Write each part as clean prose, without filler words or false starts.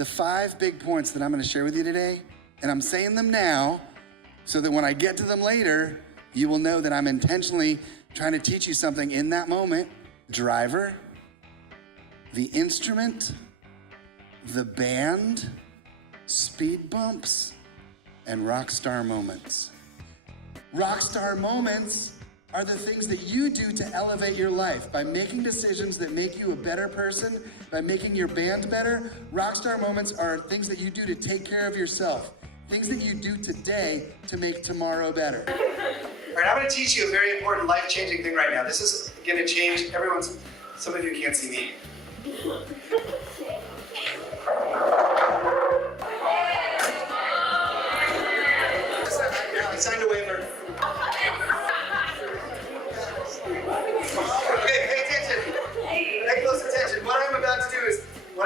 the 5 big points that I'm gonna share with you today, and I'm saying them now so that when I get to them later, you will know that I'm intentionally trying to teach you something in that moment. Driver, the instrument, the band, speed bumps, and rock star moments. Rock star moments are the things that you do to elevate your life by making decisions that make you a better person, by making your band better. Rock star moments are things that you do to take care of yourself, things that you do today to make tomorrow better. All right, I'm gonna teach you a very important life-changing thing right now. This is gonna change everyone's, some of you can't see me. I signed a waiver. Okay, pay attention. Pay close attention. What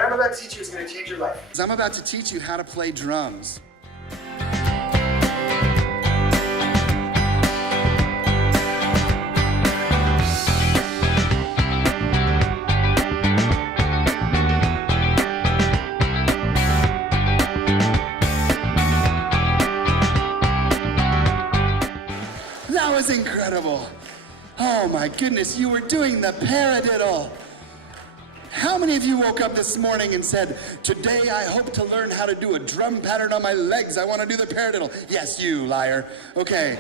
I'm about to teach you is going to change your life. I'm about to teach you how to play drums. That was incredible. Oh my goodness, you were doing the paradiddle. How many of you woke up this morning and said, today I hope to learn how to do a drum pattern on my legs. I want to do the paradiddle. Yes, you liar. Okay.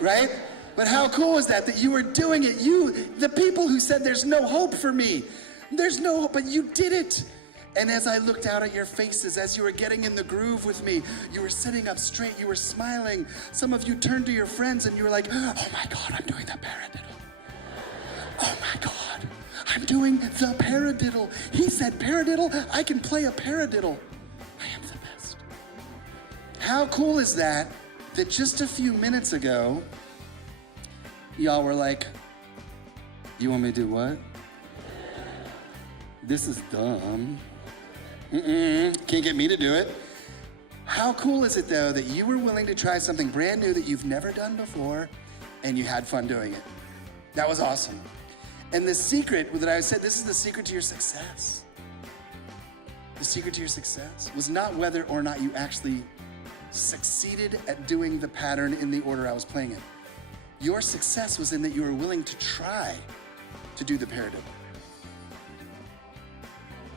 Right? But how cool is that you were doing it? You, the people who said there's no hope for me. There's no hope, but you did it. And as I looked out at your faces, as you were getting in the groove with me, you were sitting up straight, you were smiling. Some of you turned to your friends and you were like, oh my God, I'm doing the paradiddle. Oh my God, I'm doing the paradiddle. He said paradiddle, I can play a paradiddle. I am the best. How cool is that just a few minutes ago, y'all were like, you want me to do what? This is dumb. Can't get me to do it. How cool is it though that you were willing to try something brand new that you've never done before and you had fun doing it? That was awesome. And the secret that I said, this is the secret to your success. The secret to your success was not whether or not you actually succeeded at doing the pattern in the order I was playing it. Your success was in that you were willing to try to do the paradiddle.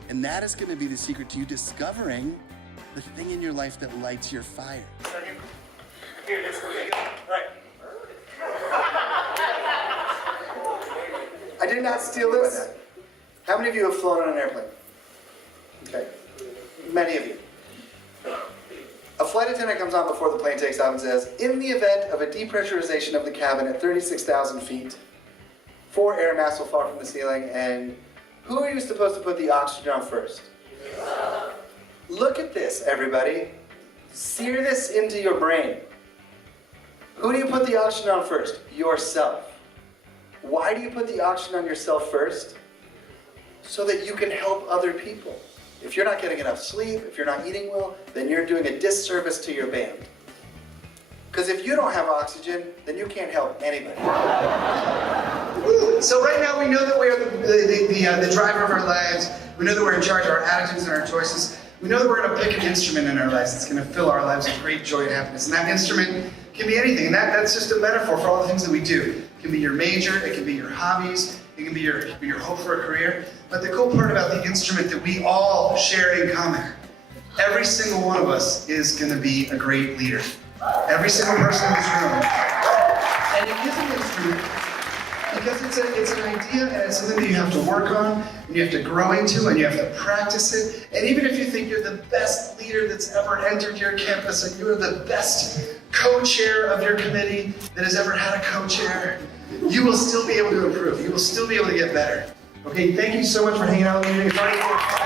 And that is going to be the secret to you discovering the thing in your life that lights your fire. Here, let's go. All right. I did not steal this. How many of you have flown on an airplane? Okay. Many of you. A flight attendant comes on before the plane takes off and says, in the event of a depressurization of the cabin at 36,000 feet, 4 air masks will fall from the ceiling, and who are you supposed to put the oxygen on first? Look at this, everybody. Sear this into your brain. Who do you put the oxygen on first? Yourself. Why do you put the oxygen on yourself first? So that you can help other people. If you're not getting enough sleep, if you're not eating well, then you're doing a disservice to your band. Because if you don't have oxygen, then you can't help anybody. So right now we know that we're the driver of our lives. We know that we're in charge of our attitudes and our choices. We know that we're going to pick an instrument in our lives that's going to fill our lives with great joy and happiness. And that instrument can be anything. And that's just a metaphor for all the things that we do. It can be your major, it can be your hobbies, it can be your hope for a career. But the cool part about the instrument that we all share in common, every single one of us is going to be a great leader. Every single person in this room. And it is an instrument because it's an idea and it's something that you have to work on and you have to grow into and you have to practice it. And even if you think you're the best leader that's ever entered your campus and you're the best co-chair of your committee that has ever had a co-chair, you will still be able to improve. You will still be able to get better. Okay, thank you so much for hanging out with me today.